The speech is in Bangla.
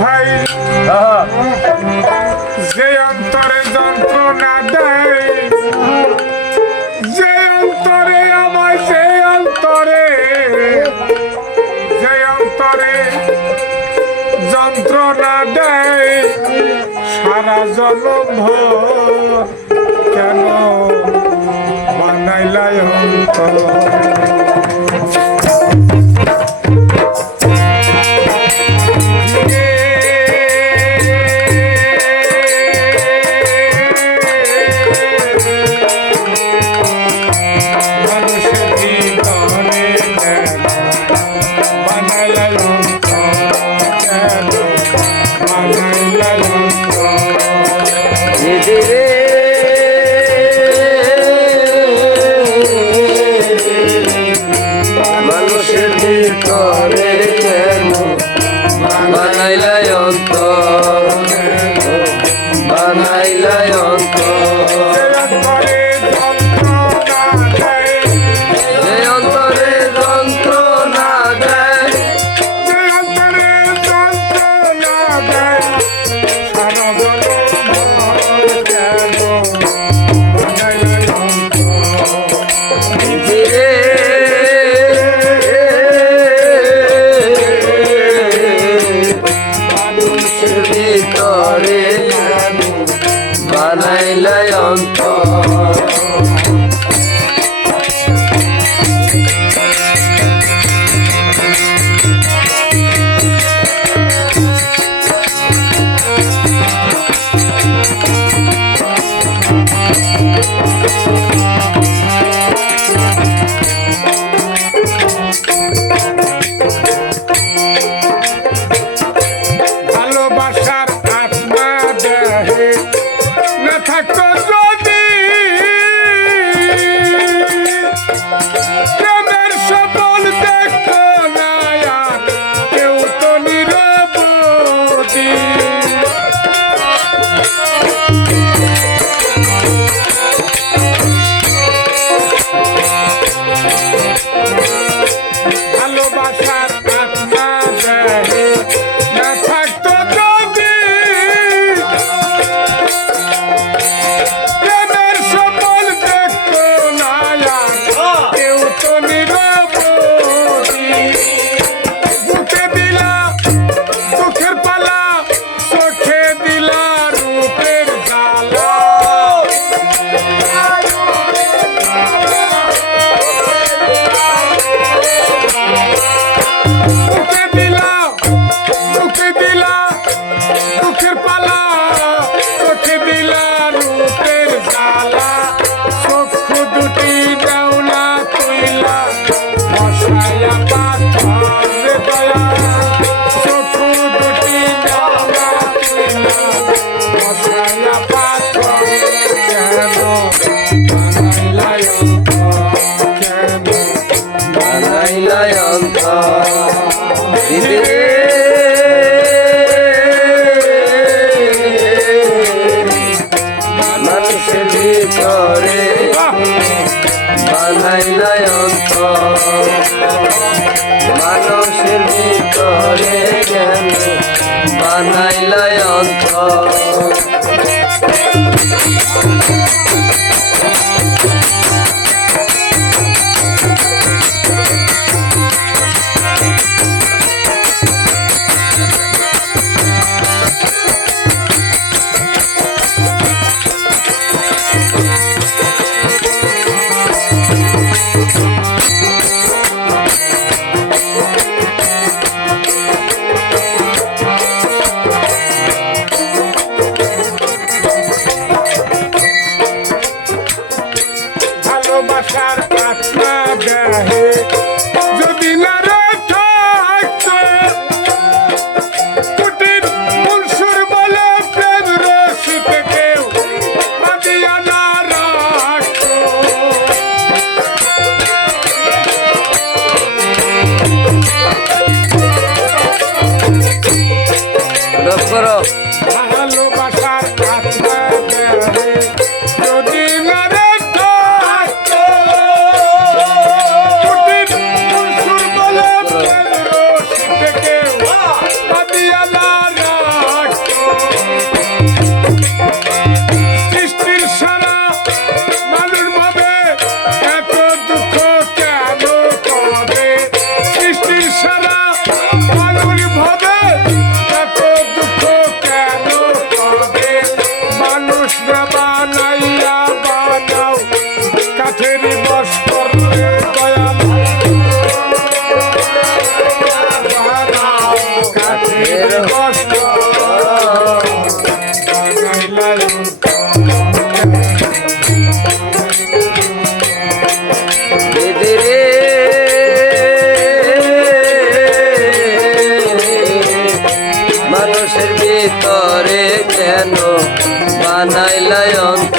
ভাই। যে অন্তরে যন্ত্রণা দেয়, যে অন্তরে আমার সে অন্তরে, যে অন্তরে যন্ত্রণা দেয়, সারা জলম কেন বানাইলাই অন্তর? attackers ভালোবাসার পাতলা দেহে। যদি না রে থাকতো কুটির পুরুষের বলে প্রেম রসিতে ভালোবাসা মানুষের